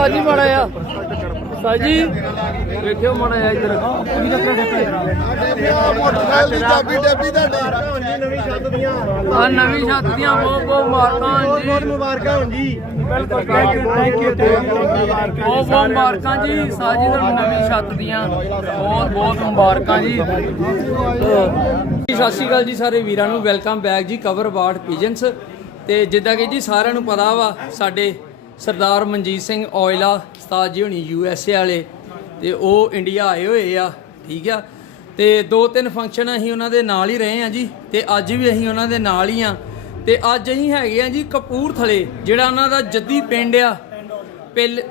ਸਾਜੀ ਮਾੜਾ ਆ ਸਾਜੀ ਵੇਖਿਓ ਮਾੜਾ ਆ ਇੱਧਰ। ਮੋਟਰਸਾਈਕਲ ਦੀ ਚਾਬੀ ਡੱਬੀ ਤੁਹਾਡੀ ਨਵੀਂ ਛੱਤ ਦੀਆਂ ਆ ਨਵੀਂ ਛੱਤ ਦੀਆਂ ਬਹੁਤ ਬਹੁਤ ਮੁਬਾਰਕਾਂ ਜੀ। ਮੁਬਾਰਕਾਂ ਹੋਣ ਜੀ ਬਹੁਤ ਬਹੁਤ ਮੁਬਾਰਕਾਂ ਜੀ ਸਾਜੀ ਦਾ ਨਵੀਂ ਛੱਤ ਦੀਆਂ। ਬਹੁਤ ਬਹੁਤ ਮੁਬਾਰਕਾਂ ਜੀ। ਜੀ, ਸਤਿ ਸ਼੍ਰੀ ਅਕਾਲ ਜੀ ਸਾਰੇ ਵੀਰਾਂ ਨੂੰ ਵੈਲਕਮ ਬੈਕ ਜੀ ਕਵਰ ਬਾਰਡ ਪੀਜਨਸ ਤੇ ਜਿੱਦਾਂ ਕਿ ਜੀ ਸਾਰਿਆਂ ਨੂੰ ਪਤਾ ਵਾ ਸਾਡੇ ਸਰਦਾਰ ਮਨਜੀਤ ਸਿੰਘ ਔਇਲਾ ਉਸਤਾਦ ਜੀ ਹੁਣੀ ਯੂ ਐਸ ਏ ਵਾਲੇ ਤੇ ਉਹ ਇੰਡੀਆ ਆਏ ਹੋਏ ਆ, ਠੀਕ ਆ। ਤੇ ਦੋ ਤਿੰਨ ਫੰਕਸ਼ਨ ਅਸੀਂ ਉਹਨਾਂ ਦੇ ਨਾਲ ਹੀ ਰਹੇ ਆ ਜੀ ਤੇ ਅੱਜ ਵੀ ਅਸੀਂ ਉਹਨਾਂ ਦੇ ਨਾਲ ਹੀ ਆ। ਤੇ ਅੱਜ ਅਸੀਂ ਹੈਗੇ ਆ ਜੀ ਕਪੂਰਥਲੇ, ਜਿਹੜਾ ਉਹਨਾਂ ਦਾ ਜੱਦੀ ਪਿੰਡ ਆ। ਪਿਲ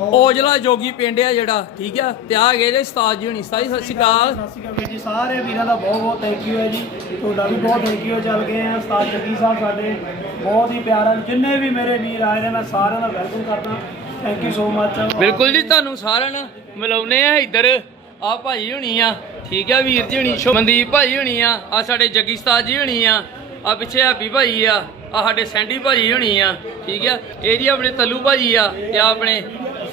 ਔਜਲਾ ਜੋਗੀ ਪਿੰਡ ਆ ਜਿਹੜਾ ਠੀਕ ਆ? ਤੇ ਆ ਗਏ ਜੇ ਉਸਤਾਦ ਜੀ ਹੁਣੀ। ਉਸਤਾਦ ਜੀ ਸਤਿ ਸ਼੍ਰੀ ਅਕਾਲ। ਸਤਿ ਸ਼੍ਰੀ ਅਕਾਲ ਵੀਰ ਜੀ ਸਾਰੇ ਵੀਰਾਂ ਦਾ ਬਹੁਤ ਬਹੁਤ ਥੈਂਕ ਯੂ ਹੈ ਜੀ। ਤੁਹਾਡਾ ਵੀ ਬਹੁਤ ਥੈਂਕ ਯੂ ਚੱਲ ਗਏ ਆ। ਉਸਤਾਦ ਜੱਗੀ ਸਾਹਿਬ ਸਾਡੇ ਬਹੁਤ ਹੀ ਪਿਆਰਾ ਜਿੰਨੇ ਵੀ ਮੇਰੇ ਵੀਰ ਆਏ ਨੇ ਮੈਂ ਸਾਰਿਆਂ ਦਾ ਵੈਲਕਮ ਕਰਦਾ। ਥੈਂਕ ਯੂ ਸੋ ਮੱਚ ਬਿਲਕੁਲ ਜੀ ਤੁਹਾਨੂੰ ਸਾਰਿਆਂ ਨੂੰ ਮਿਲਾਉਨੇ ਆ ਇੱਧਰ। ਆ ਭਾਈ ਹੁਣੀ ਆ ਠੀਕ ਆ ਵੀਰ ਜੀ ਹੁਣੀ ਮਨਦੀਪ ਭਾਈ ਹੁਣੀ ਆ ਆ ਸਾਡੇ ਜੱਗੀ ਉਸਤਾਦ ਜੀ ਹੁਣੀ ਆ ਆ ਪਿੱਛੇ ਹੈਪੀ ਭਾਈ ਆ ਆ ਸਾਡੇ ਸੈਂਡੀ ਭਾਜੀ ਹੁਣੀ ਆ ਠੀਕ ਆ? ਇਹ ਜੀ ਆਪਣੇ ਤੱਲੂ ਭਾਜੀ ਆ ਤੇ ਆਪਣੇ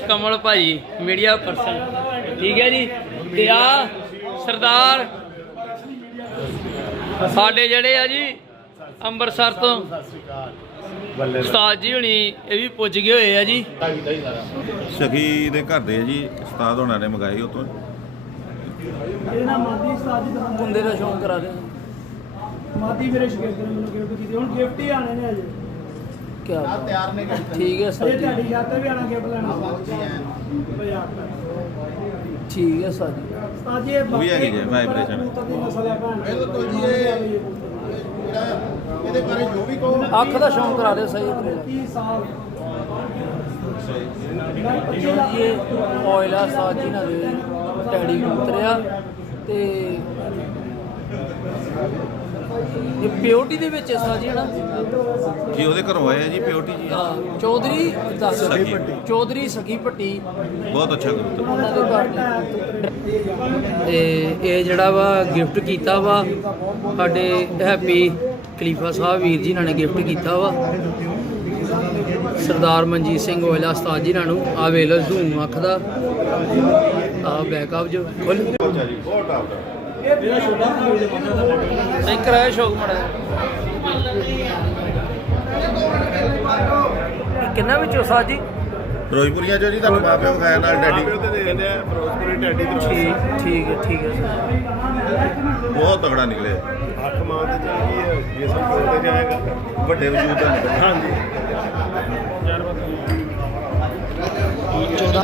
ਕਮਲ ਭਾਜੀ ਮੀਡੀਆ ਪਰਸਨ ਠੀਕ ਹੈ ਜੀ? ਤੇ ਆ ਸਰਦਾਰ ਸਾਡੇ ਜਿਹੜੇ ਆ ਜੀ ਅੰਮ੍ਰਿਤਸਰ ਤੋਂ ਉਸਤਾਦ ਜੀ ਹੁਣੀ ਇਹ ਵੀ ਪੁੱਜ ਗਏ ਹੋਏ ਆ ਜੀ। ਸਖੀ ਦੇ ਘਰ ਦੇ ਜੀ ਉਸਤਾਦ ਹੋਣਾ ਨੇ ਮੰਗਾਈ ਉਤੋਂ ਇਹ ਨਾ ਮਾਦੀ ਉਸਤਾਦ ਜੀ ਦਾ ਸ਼ੌਂਕ ਕਰਾ ਦੇ ਮਾਦੀ ਮੇਰੇ ਸ਼ਗਿਰਦ ਨੇ ਮੈਨੂੰ ਗਿਫਟ ਕੀਤੀ। ਹੁਣ ਗਿਫਟ ਹੀ ਆਣੇ ਨੇ ਅਜੇ ਕੀ ਤਿਆਰ ਨੇ ਠੀਕ ਹੈ ਸਰ ਜੀ। ਤੁਹਾਡੀ ਯਾਦ ਤੇ ਵੀ ਆਣਾ ਗਿਫਟ ਲੈਣਾ ਮਜ਼ਾਕ ਠੀਕ ਹੈ ਸਰ ਜੀ। ਉਸਤਾਦ ਜੀ ਇਹ ਵੀ ਹੈਗੀ ਜੇ, vibration। ਬਿਲਕੁਲ ਜੀ, ਇਹ- ਇਹਦੇ ਬਾਰੇ ਜੋ ਵੀ ਕਹੋ। ਅੱਖ ਦਾ ਸ਼ੌਂਕ ਕਰਾ ਦੇ ਸਹੀ ਕਰੇ 30 ਸਾਲ ਜੀ ਇਹ ਆਇਲਾ ਸਾਜ ਜੀ ਨਾਲ ਟੈਡੀ ਉਤਰਿਆ ਤੇ ਇਹ ਪਿਓਰਟੀ ਦੇ ਵਿੱਚ ਸਾਜ ਜੀ ਨਾ? ਜੀ ਉਹਦੇ ਘਰੋਂ ਆਏ ਆ ਜੀ ਪਿਓਟੀ ਜੀ। ਹਾਂ, ਚੌਧਰੀ ਦੱਸ ਸਖੀ। ਚੌਧਰੀ ਸਖੀ ਪੱਟੀ ਬਹੁਤ ਅੱਛਾ ਕਬੂਤਰ ਉਹਨਾਂ ਦੇ ਤੇ ਇਹ ਜਿਹੜਾ ਵਾ ਗਿਫਟ ਕੀਤਾ ਵਾ ਸਾਡੇ ਹੈਪੀ ਖਲੀਫਾ ਸਾਹਿਬ ਵੀਰ ਜੀ ਨਾਲ ਨੇ ਗਿਫਟ ਕੀਤਾ ਵਾ। ਸਰਦਾਰ ਮਨਜੀਤ ਸਿੰਘ ਓਇਲਾ ਉਸਤਾਦ ਜੀ ਨਾਲ ਨੂੰ ਆ ਵੇਖ ਲਓ ਜ਼ੂਮ ਅੱਖ ਦਾ। ਆ ਬੈਕਅਪ ਜੋ ਖੁੱਲ ਅੱਛਾ ਜੀ ਬਹੁਤ ਟਾਪ ਦਾ ਨਹੀਂ ਕਰਾਇਆ ਸ਼ੌਕ ਮੜਾ ਕਿੰਨਾ ਵਿੱਚ ਉਸਾ ਜੀ? ਫਿਰੋਜ਼ਪੁਰੀਆਂ ਚੋਂ ਜੀ ਤੁਹਾਨੂੰ ਮਾਂ ਪਿਓ ਨਾਲ ਡੈਡੀ ਠੀਕ ਹੈ ਠੀਕ ਹੈ ਬਹੁਤ ਤਗੜਾ ਨਿਕਲੇ। ਅੱਖ ਮਾਂ ਤੇ ਜਾਈ ਹੈ ਜਿਸਮ ਕੋਲ ਤੇ ਜਾਏਗਾ। ਵੱਡੇ ਵਜੂਦ ਦਾ ਹਾਂਜੀ। 14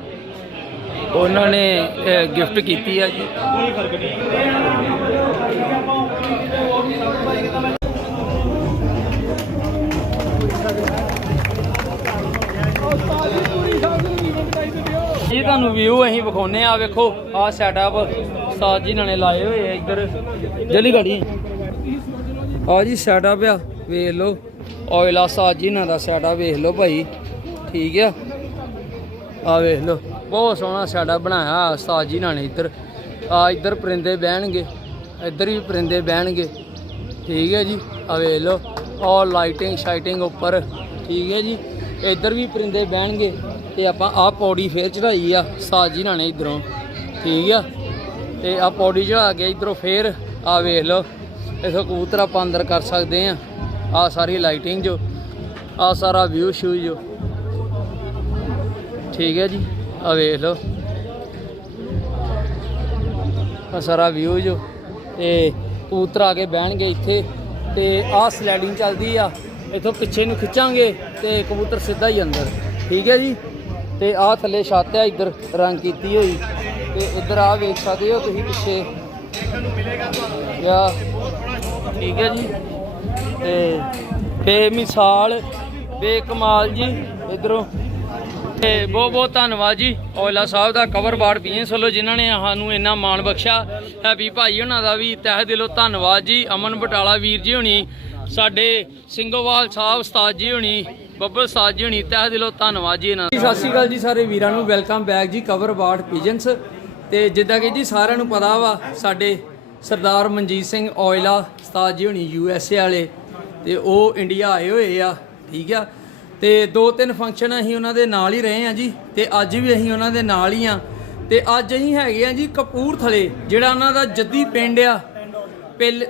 ਉਹਨਾਂ ਨੇ ਗਿਫਟ ਕੀਤੀ ਆ ਜੀ। ਕੋਈ ਤੁਹਾਨੂੰ ਵਿਊ ਅਸੀਂ ਵਿਖਾਉਨੇ ਆ, ਵੇਖੋ ਆ ਸੈਟਅਪ ਸਾਜ ਜੀ ਨਾਲੇ ਲਾਏ ਹੋਏ ਆ ਇੱਧਰ। ਜਲੀ ਗਾੜੀ। ਆ ਜੀ ਸੈਟਅਪ ਆ, ਵੇਖ ਲਓ। ਆਇਲਾ ਉਸਤਾਦ ਜੀ ਦਾ ਸੈਟਅਪ ਵੇਖ ਲਓ ਭਾਈ। ਠੀਕ ਆ। ਆ ਵੇਖ ਲਓ। ਬਹੁਤ ਸੋਹਣਾ ਸੈਟਅਪ ਬਣਾਇਆ ਆ ਉਸਤਾਦ ਜੀ ਨਾਲ ਇੱਧਰ। ਆ ਇੱਧਰ ਪਰਿੰਦੇ ਬਹਿਣਗੇ, ਇੱਧਰ ਵੀ ਪਰਿੰਦੇ ਬਹਿਣਗੇ। ਠੀਕ ਹੈ ਜੀ ਆ ਵੇਖ ਲਓ ਔਰ ਲਾਈਟਿੰਗ ਸ਼ਾਈਟਿੰਗ ਉੱਪਰ। ਠੀਕ ਹੈ ਜੀ, ਇੱਧਰ ਵੀ ਪਰਿੰਦੇ ਬਹਿਣਗੇ ਤੇ ਆਪਾਂ ਆ ਪੌੜੀ ਫੇਰ ਚੜਾਈ ਆ ਸਾਜ ਜੀ ਨਾਣੇ ਇਧਰੋਂ। ਠੀਕ ਆ, ਤੇ ਆ ਪੌੜੀ ਚੜਾ ਕੇ ਇਧਰੋਂ ਫੇਰ ਆ ਵੇਖ ਲਓ, ਇਥੋਂ ਕਬੂਤਰ ਆਪਾਂ ਅੰਦਰ ਕਰ ਸਕਦੇ ਆ। ਆ ਸਾਰੀ ਲਾਈਟਿੰਗ ਜੋ ਆ ਸਾਰਾ ਵਿਊ ਸ਼ੂ ਜੋ। ਠੀਕ ਹੈ ਜੀ। ਆ ਵੇਖ ਲਓ। ਆ ਸਾਰਾ ਵਿਊ ਜੋ। ਤੇ ਕਬੂਤਰ ਆ ਕੇ ਬਹਿਣਗੇ ਇੱਥੇ। ਤੇ ਆਹ ਸਲੈਡਿੰਗ ਚੱਲਦੀ ਆ। ਇਥੋਂ ਪਿੱਛੇ ਨੂੰ ਖਿੱਚਾਂਗੇ ਤੇ ਕਬੂਤਰ ਸਿੱਧਾ ਹੀ ਅੰਦਰ। ਠੀਕ ਹੈ ਜੀ? ਤੇ ਆਹ ਥੱਲੇ ਛੱਤ ਆ, ਇੱਧਰ ਰੰਗ ਕੀਤੀ ਹੋਈ। ਤੇ ਇੱਧਰ ਆ ਵੇਖ ਸਕਦੇ ਹੋ ਤੁਸੀਂ ਪਿੱਛੇ। ਯਾ ਠੀਕ ਹੈ ਜੀ? ਤੇ ਬੇਮਿਸਾਲ, ਬੇਕਮਾਲ ਜੀ, ਇਧਰੋਂ। ਤੇ ਬਹੁਤ ਬਹੁਤ ਧੰਨਵਾਦ ਜੀ ਔਜਲਾ ਸਾਹਿਬ ਦਾ ਕਵਰ ਬਾੜ ਪੀਐਸ ਵੱਲੋਂ ਜਿਨ੍ਹਾਂ ਨੇ ਸਾਨੂੰ ਇੰਨਾ ਮਾਣ ਬਖਸ਼ਿਆ। ਹੈਪੀ ਭਾਈ ਉਹਨਾਂ ਦਾ ਵੀ ਤਹਿ ਦਿਲੋਂ ਧੰਨਵਾਦ ਜੀ। ਅਮਨ ਬਟਾਲਾ ਵੀਰ ਜੀ ਹੋਣੀ, ਸਾਡੇ ਸਿੰਘੋਵਾਲ ਸਾਹਿਬ ਉਸਤਾਦ ਜੀ ਹੋਣੀ, ਬੱਬਲ ਉਸਤਾਦ ਜੀ ਹੋਣੀ, ਤਹਿ ਦਿਲੋਂ ਧੰਨਵਾਦ ਜੀ ਇਹਨਾਂ ਦਾ। ਸਤਿ ਸ਼੍ਰੀ ਅਕਾਲ ਜੀ ਸਾਰੇ ਵੀਰਾਂ ਨੂੰ, ਵੈਲਕਮ ਬੈਕ ਜੀ ਕਵਰ ਬਾੜ ਪੀਜਨਸ ਤੇ ਜਿੱਦਾਂ ਕਿ ਜੀ ਸਾਰਿਆਂ ਨੂੰ ਪਤਾ ਵਾ, ਸਾਡੇ ਸਰਦਾਰ ਮਨਜੀਤ ਸਿੰਘ ਔਇਲਾ ਉਸਤਾਦ ਜੀ ਹੋਣੀ ਯੂ ਐਸ ਏ ਵਾਲੇ। ਤੇ ਉਹ ਇੰਡੀਆ ਆਏ ਹੋਏ ਆ, ਠੀਕ ਆ। ਤੇ ਦੋ ਤਿੰਨ ਫੰਕਸ਼ਨ ਅਸੀਂ ਉਹਨਾਂ ਦੇ ਨਾਲ ਹੀ ਰਹੇ ਆ ਜੀ ਤੇ ਅੱਜ ਵੀ ਅਸੀਂ ਉਹਨਾਂ ਦੇ ਨਾਲ ਹੀ ਆ ਤੇ ਅੱਜ ਅਸੀਂ ਹੈਗੇ ਆ ਜੀ ਕਪੂਰਥਲੇ ਜਿਹੜਾ ਉਹਨਾਂ ਦਾ ਜੱਦੀ ਪਿੰਡ ਆ। ਪਿਲ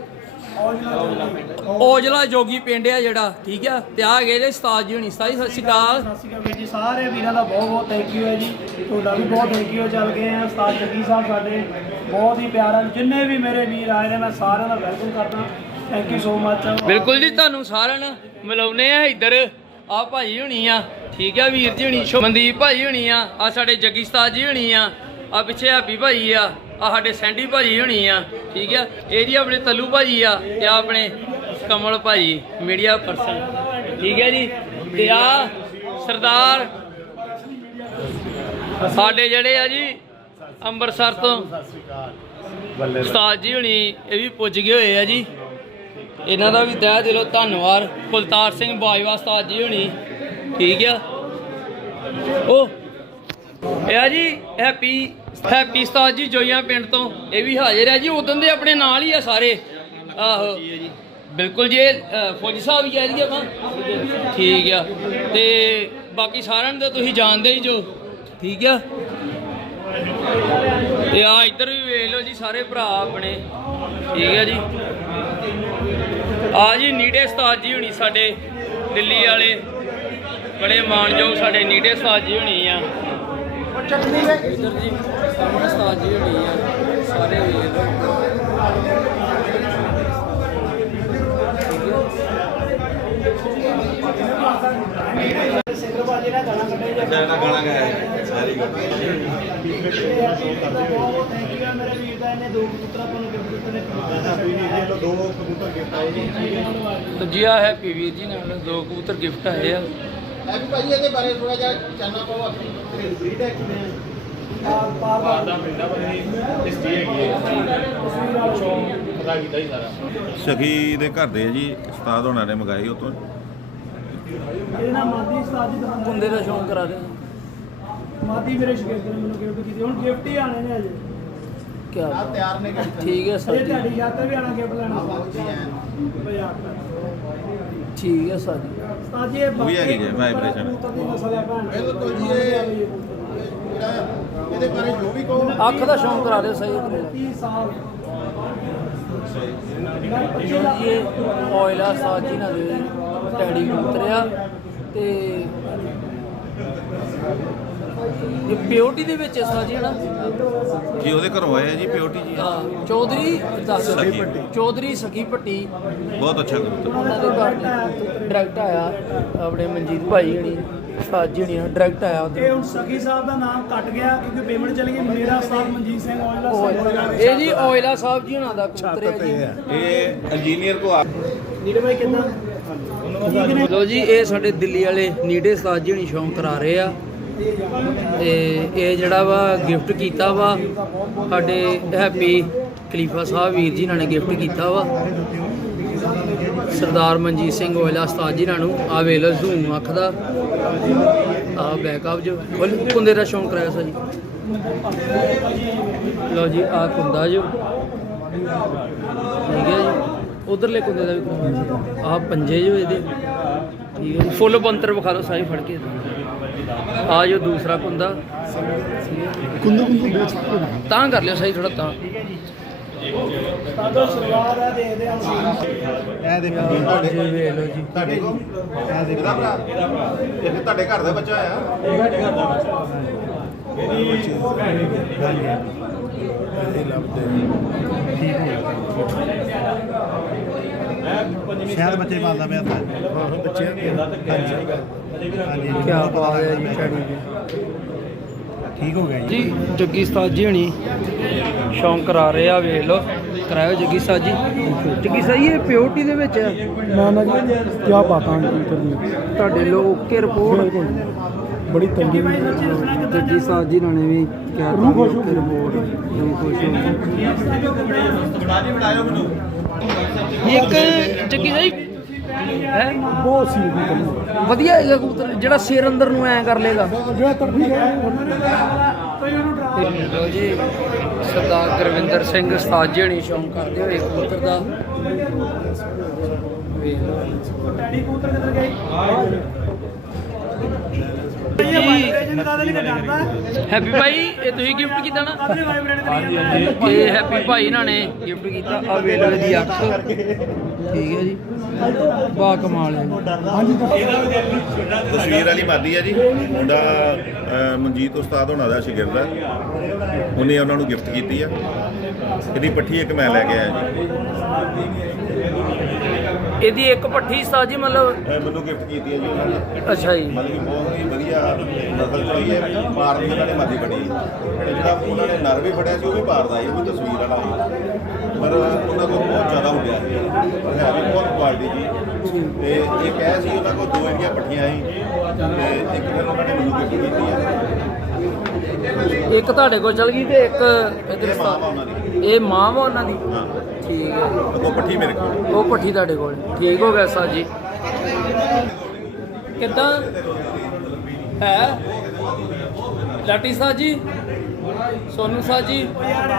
ਔਜਲਾ ਜੋਗੀ ਪਿੰਡ ਆ ਜਿਹੜਾ ਠੀਕ ਆ? ਤੇ ਆ ਗਏ ਜੇ ਉਸਤਾਦ ਜੀ ਹੋਣੀ। ਸਤਿ ਸ਼੍ਰੀ ਅਕਾਲ। ਸਤਿ ਸ਼੍ਰੀ ਅਕਾਲ ਵੀਰ ਜੀ ਸਾਰੇ ਵੀਰਾਂ ਦਾ ਬਹੁਤ ਬਹੁਤ ਥੈਂਕ ਯੂ ਹੈ ਜੀ। ਤੁਹਾਡਾ ਵੀ ਬਹੁਤ ਥੈਂਕ ਯੂ ਚੱਲ ਗਏ ਆ। ਉਸਤਾਦ ਜੱਗੀ ਸਾਹਿਬ ਸਾਡੇ ਬਹੁਤ ਹੀ ਪਿਆਰਾ ਜਿੰਨੇ ਵੀ ਮੇਰੇ ਵੀਰ ਆਏ ਨੇ ਮੈਂ ਸਾਰਿਆਂ ਦਾ ਵੈਲਕਮ ਕਰਦਾ। ਥੈਂਕ ਯੂ ਸੋ ਮੱਚ ਬਿਲਕੁਲ ਜੀ ਤੁਹਾਨੂੰ ਸਾਰਿਆਂ ਨੂੰ ਮਿਲਾਉਨੇ ਆ ਇੱਧਰ। ਆ ਭਾਈ ਹੋਣੀ ਆ। ਠੀਕ ਆ ਵੀਰ ਜੀ ਹੋਣੀ ਸ਼ੁਭਮਨਦੀਪ ਭਾਈ ਹੋਣੀ ਆ। ਆ ਸਾਡੇ ਜੱਗੀ ਉਸਤਾਦ ਜੀ ਹੋਣੀ ਆ। ਆ ਪਿੱਛੇ ਹੈਪੀ ਭਾਈ ਆ। ਆ ਸਾਡੇ ਸੈਂਡੀ ਭਾਜੀ ਹੋਣੀ ਆ। ਠੀਕ ਆ। ਇਹ ਜੀ ਆਪਣੇ ਤੱਲੂ ਭਾਜੀ ਆ ਤੇ ਆ ਆਪਣੇ ਕਮਲ ਭਾਜੀ ਮੀਡੀਆ ਪਰਸਨ ਠੀਕ ਹੈ ਜੀ। ਤੇ ਆ ਸਰਦਾਰ ਸਾਡੇ ਜਿਹੜੇ ਆ ਜੀ ਅੰਮ੍ਰਿਤਸਰ ਤੋਂ ਉਸਤਾਦ ਜੀ ਹੁਣੀ ਇਹ ਵੀ ਪੁੱਜ ਗਏ ਹੋਏ ਆ ਜੀ। ਇਹਨਾਂ ਦਾ ਵੀ ਤਹਿ ਦਿਲੋਂ ਧੰਨਵਾਦ। ਕੁਲਤਾਰ ਸਿੰਘ ਬਾਜਵਾ ਉਸਤਾਦ ਜੀ ਹੁਣੀ। ਠੀਕ ਆ। ਉਹ ਇਹ ਆ ਜੀ ਹੈਪੀ ਹੈਪੀ ਉਸਤਾਦ ਜੀ ਜੋਈਆਂ ਪਿੰਡ ਤੋਂ। ਇਹ ਵੀ ਹਾਜ਼ਰ ਆ ਜੀ ਉਦੋਂ ਦੇ ਆਪਣੇ ਨਾਲ ਹੀ ਆ ਸਾਰੇ। ਆਹੋ। ਬਿਲਕੁਲ ਜੀ ਇਹ, ਅ, ਫੌਜੀ ਸਾਹਿਬ ਹੀ ਕਹਿ ਦਈਏ ਆਪਾਂ। ਠੀਕ ਆ। ਤੇ ਬਾਕੀ ਸਾਰਿਆਂ ਨੂੰ ਤਾਂ ਤੁਸੀਂ ਜਾਣਦੇ ਹੀ ਜੋ। ਠੀਕ ਆ। ਤੇ ਆ ਇੱਧਰ ਵੀ ਵੇਖ ਲਓ ਜੀ ਸਾਰੇ ਭਰਾ ਆਪਣੇ। ਠੀਕ ਆ ਜੀ। ਆ ਜੀ ਨੀਡੇ ਉਸਤਾਦ ਜੀ ਹੁਣੀ ਸਾਡੇ ਦਿੱਲੀ ਵਾਲੇ। ਬੜੇ ਮਾਣਯੋਗ ਸਾਡੇ ਨੀਡੇ ਉਸਤਾਦ ਜੀ ਹੁਣੀ ਆ। ਇੱਧਰ ਜੀ ਸਾਹਮਣੇ ਉਸਤਾਦ ਜੀ ਹੁਣੀ ਆ। ਸਾਰੇ ਵੇਖ ਲਓ। ਸਿੰਗਰ ਬਾਜੀ ਨਾਲ ਗਾਣਾ ਕੱਢੇ ਜਾ। ਸਾਡਾ ਗਾਣਾ ਗਾਇਆ ਸਾਰੀ ਬਹੁਤ ਬਹੁਤ ਥੈਂਕ ਯੂ ਹੈ ਮੇਰੇ ਵੀਰ ਦਾ ਇਹਨੇ ਦੋ ਕਬੂਤਰ ਆਪਾਂ ਨੂੰ ਗਿਫਟ ਦਿੱਤੇ ਨੇ ਦੋ ਕਬੂਤਰ ਗਿਫਟ ਆਏ ਜੀ ਤੇ ਜੀ ਆ ਹੈਪੀ ਵੀਰ ਜੀ ਨਾਲ ਦੋ ਕਬੂਤਰ ਗਿਫਟ ਆਏ ਆ। ਹੈਪੀ ਭਾਈ ਇਹਦੇ ਬਾਰੇ ਥੋੜਾ ਜਿਹਾ ਚਾਨਣਾ ਪਾਓ ਆਪਣੀ ਬਰੀਡ ਹੈ ਕਿਵੇਂ ਹੈ ਹੀ ਸਖੀ ਦੇ ਘਰ ਦੇ ਆ ਜੀ ਉਸਤਾਦ ਹੋਣਾ ਨੇ ਮੰਗਾਏ ਉਹ ਤੋਂ ਇਹਦੇ ਨਾਲ ਮਾਦੀ ਉਸਤਾਦ ਜੀ ਦਾ ਸ਼ੌਂਕ ਕਰਾ ਦੇ। ਮਾਦੀ ਮੇਰੇ ਸ਼ਗਿਰਦ ਨੇ ਮੈਨੂੰ ਗਿਫਟ ਕੀਤੀ। ਹੁਣ ਗਿਫਟ ਹੀ ਆਣੇ ਨੇ ਅਜੇ ਕੀ ਆ ਤਿਆਰ ਨੇ ਕਿ ਠੀਕ ਹੈ ਸਰ ਅਜੇ ਜੀ। ਤੁਹਾਡੀ ਤੇ ਵੀ ਆਣਾ ਗਿਫਟ ਲੈਣਾ। ਠੀਕ ਹੈ ਸਰ ਜੀ। ਉਸਤਾਦ ਜੀ ਇਹ ਉਹ ਵੀ ਹੈਗੀ ਜੇ, vibration। ਬਿਲਕੁਲ ਜੀ ਇਹ ਜਿਹੜਾ ਇਹਦੇ ਬਾਰੇ ਜੋ ਵੀ ਕਹੋ। ਅੱਖ ਦਾ ਸ਼ੌਂਕ ਕਰਾ ਦਿਓ ਸਹੀ ਕਰੇ 30 ਸਾਲ। ਜੀ ਇਹ ਔਇਲਾ ਸਾਜੀ ਨਾਲ ਟੈਡੀ ਉਤਰਿਆ ਤੇ ਪਿਓਰਟੀ ਦੇ ਵਿੱਚ ਸਾਜੀ ਹੈ ਨਾ? ਜੀ ਉਹਦੇ ਘਰੋਂ ਆਏ ਆ ਜੀ ਪਿਓਟੀ ਜੀ। ਹਾਂ, ਚੌਧਰੀ ਦੱਸ ਸਖੀ। ਚੌਧਰੀ ਸਖੀ ਪੱਟੀ ਬਹੁਤ ਅੱਛਾ ਕਬੂਤਰ ਉਹਨਾਂ ਦੇ ਘਰ ਡਾਇਰੈਕਟ ਆਇਆ ਆਪਣੇ ਮਨਜੀਤ ਭਾਈ ਹਣੀ ਸਾਜੀ ਹਣੀ ਡਾਇਰੈਕਟ ਆਇਆ ਇਹ ਉੱਧਰ ਹੁਣ ਸਖੀ ਸਾਹਿਬ ਦਾ ਨਾਮ ਕੱਟ ਗਿਆ ਕਿਉਂਕਿ ਪੇਮੈਂਟ ਚਲੀ ਗਈ। ਮੇਰਾ ਉਸਤਾਦ ਮਨਜੀਤ ਸਿੰਘ ਔਜਲਾ ਸਾਹਿਬ ਇਹ ਜੀ ਔਇਲਾ ਸਾਹਿਬ ਜੀ ਹੁਣਾਂ ਦਾ ਕਬੂਤਰ ਹੈ ਜੀ। ਇਹ ਇੰਜੀਨੀਅਰ ਕੋ ਆ ਨੀਲੇ ਭਾਈ ਕਿੱਦਾਂ? ਠੀਕ ਨੇ ਲੋ ਜੀ ਇਹ ਸਾਡੇ ਦਿੱਲੀ ਵਾਲੇ ਨੀਡੇ ਉਸਤਾਦ ਜੀ ਹੁਣੀ ਸ਼ੌਂਕ ਕਰਾ ਰਹੇ ਆ। ਤੇ ਇਹ ਜਿਹੜਾ ਵਾ ਗਿਫਟ ਕੀਤਾ ਵਾ, ਸਾਡੇ ਹੈਪੀ ਖਲੀਫਾ ਸਾਹਿਬ ਵੀਰ ਜੀ ਨਾਲ ਨੇ ਗਿਫਟ ਕੀਤਾ ਵਾ। ਸਰਦਾਰ ਮਨਜੀਤ ਸਿੰਘ ਓਇਲਾ ਉਸਤਾਦ ਜੀ ਨਾਲ ਨੂੰ ਆ ਵੇਲ ਲਓ ਜ਼ੂਮ ਅੱਖ ਦਾ ਆ ਬੈਕਅਪ ਜੋ। ਫੁੱਲ ਕੁੰਦੇ ਦਾ ਸ਼ੌਂਕ ਕਰਾਇਆ ਸਾ ਜੀ। ਲੋ ਜੀ, ਆ ਕੁੰਦਾ ਜੋ। ਠੀਕ ਹੈ ਜੀ। ਉਧਰਲੇ ਕੁੰਦੇ ਦਾ ਵੀ ਕਰਾਇਆ ਆ ਪੰਜੇ ਜੋ ਇਹਦੇ। ਠੀਕ ਹੈ ਫੁੱਲ ਬੰਤਰ ਵਿਖਾ ਦਿਓ ਸਾਈ ਫੜ ਕੇ। ਆ ਜੋ ਦੂਸਰਾ ਕੁੰਦਾ। ਕੁੰਦੂ ਕੁੰਦੂ ਤਾਂ ਕਰ ਲਿਓ ਸਹੀ ਥੋੜਾ ਤਾਂ। ਉਸਤਾਦੋਂ ਸ਼ੁਰੂਆਤ ਹੈ ਦੇਖਦੇ ਹਾਂ ਅਸੀਂ ਇਹ ਦੇਖੋ ਜੀ ਤੁਹਾਡੇ ਜੀ ਵੇਖ ਲਓ ਜੀ ਤੁਹਾਡੇ ਕੋਲ? ਇਹ ਦੇਖੋ ਇਹਦਾ ਭਰਾ ਇੱਕ ਤੁਹਾਡੇ ਘਰ ਦਾ ਬੱਚਾ ਆ ਸ਼ਾਇਦ ਬੱਚੇ ਪਾਲਦਾ ਪਿਆ ਤਾਂ ਹਾਂ ਬੱਚੇ ਹਾਂਜੀ। ਕੀ ਜੀ ਜੀ। ਠੀਕ ਹੋ ਗਿਆ ਜੀ? ਜੀ ਜੱਗੀ ਉਸਤਾਦ ਜੀ ਹਣੀ। ਸ਼ੌਂਕ ਕਰਾ ਰਹੇ ਆ ਵੇਖ ਲਓ। ਕਰਾਇਓ ਜੱਗੀ ਉਸਤਾਦ ਜੀ ਜੱਗੀ ਉਸਤਾਦ ਜੀ ਇਹ ਪਿਓਰਟੀ ਦੇ ਵਿੱਚ ਹੈ? ਨਾ ਨਾ ਜੀ ਕੀ ਬਾਤਾਂ ਕੰਪਿਊਟਰ ਦੀ ਤੁਹਾਡੇ ਲੋਕ ਓਕੇ ਰਿਪੋਰਟ ਬੜੀ ਤੰਗੀ ਕਿੱਦਾਂ ਜੱਜੀ ਸਾਹਿਬ ਜੀ ਨੇ ਵੀ ਕਿਹਾ ਰੂਹ ਖੁਸ਼ ਹੋ ਗਈ। ਰਿਪੋਰਟ ਰੂਹ ਖੁਸ਼ ਹੋ ਗਈ ਇੱਕ ਜੱਗੀ ਸਾਹਿਬ ਹੈ? ਬਹੁਤ ਸੀ ਵਧੀਆ ਹੈਗਾ ਕਬੂਤਰ ਜਿਹੜਾ ਸਿਰ ਅੰਦਰ ਨੂੰ ਐ ਕਰ ਲੇਗਾ ਜਿਹੜਾ ਤੜਫੀ ਲੋ ਜੀ ਸਰਦਾਰ ਗੁਰਵਿੰਦਰ ਸਿੰਘ ਉਸਤਾਦ ਜੀ ਹਣੀ ਸ਼ੌਂਕ ਕਰਦੇ ਹੋਏ ਕਬੂਤਰ ਦਾ। ਵੇਖ ਲਓ। ਡੈਡੀ ਕਬੂਤਰ ਕਿੱਧਰ ਗਏ? ਹੈਪੀ ਭਾਈ ਇਹ ਤੁਸੀਂ ਗਿਫਟ ਕੀਤਾ ਨਾ? ਇਹ ਹੈਪੀ ਭਾਈ ਇਹਨਾਂ ਨੇ ਗਿਫਟ ਕੀਤਾ। ਆ ਵੇਲੋ ਦੀ ਅੱਖ। ਠੀਕ ਹੈ ਜੀ। ਬਾ ਕਮਾਲ ਹੈ ਹਾਂਜੀ ਤਸਵੀਰ ਵਾਲੀ ਮਾਦੀ ਹੈ ਜੀ। ਮੁੰਡਾ ਮਨਜੀਤ ਉਸਤਾਦ ਹੋਣਾ ਦਾ ਸ਼ਾਗਿਰਦ ਹੈ ਉਹਨੇ ਉਹਨਾਂ ਨੂੰ ਗਿਫਟ ਕੀਤੀ ਆ। ਇਹਦੀ ਪੱਠੀ ਇੱਕ ਮੈਂ ਲੈ ਕੇ ਆਇਆ ਜੀ। ਇਹਦੀ ਇੱਕ ਪੱਠੀ ਉਸਤਾਦ ਜੀ ਮਤਲਬ ਇਹ ਮੈਨੂੰ ਗਿਫਟ ਕੀਤੀ ਹੈ ਜੀ ਉਹਨਾਂ ਨੇ। ਅੱਛਾ ਜੀ। ਮਤਲਬ ਕਿ ਬਹੁਤ ਹੀ ਵਧੀਆ ਨਸਲ ਚੋਈ ਹੈ ਪਾਰ ਦੀ ਉਹਨਾਂ ਨੇ ਮਾਦੀ ਬਣੀ ਤੇ ਜਿਹੜਾ ਉਹਨਾਂ ਨੇ ਨਰ ਵੀ ਫੜਿਆ ਸੀ ਉਹ ਵੀ ਪਾਰ ਦਾ ਵੀ ਤਸਵੀਰ ਵਾਲਾ ਸੀ। ਪਰ ਉਹਨਾਂ ਕੋਲ ਬਹੁਤ ਜ਼ਿਆਦਾ ਸੀ। ਪਰ ਹੈ ਵੀ ਬਹੁਤ ਕੁਆਲਿਟੀ ਜੀ। ਤੇ ਇਹ ਕਹਿ ਸੀ ਉਹਨਾਂ ਕੋਲ ਦੋ ਇਹਦੀਆਂ ਪੱਠੀਆਂ ਸੀ ਤੇ ਇੱਕ ਫਿਰ ਉਹਨਾਂ ਨੇ ਮੈਨੂੰ ਗਿਫਟ ਕੀਤੀ ਹੈ। ਇੱਕ ਤੁਹਾਡੇ ਕੋਲ ਚਲ ਗਈ ਤੇ ਇੱਕ ਇਧਰ ਇਹ ਮਾਂ ਵਾ ਉਹਨਾਂ ਦੀ। ਇਹ ਮਾਂ ਵਾ ਉਹਨਾਂ ਦੀ? ਹਾਂ। ਠੀਕ ਹੈ। ਉਹ ਪੱਠੀ ਮੇਰੇ ਕੋਲ। ਉਹ ਪੱਠੀ ਤੁਹਾਡੇ ਕੋਲ। ਠੀਕ ਹੋ ਗਿਆ ਸਾਹ ਜੀ। ਕਿੱਦਾਂ? ਹੈ? ਲਾਟੀ ਸਾਹ ਜੀ? ਸੋਨੂ ਸਾਹ ਜੀ? ਆ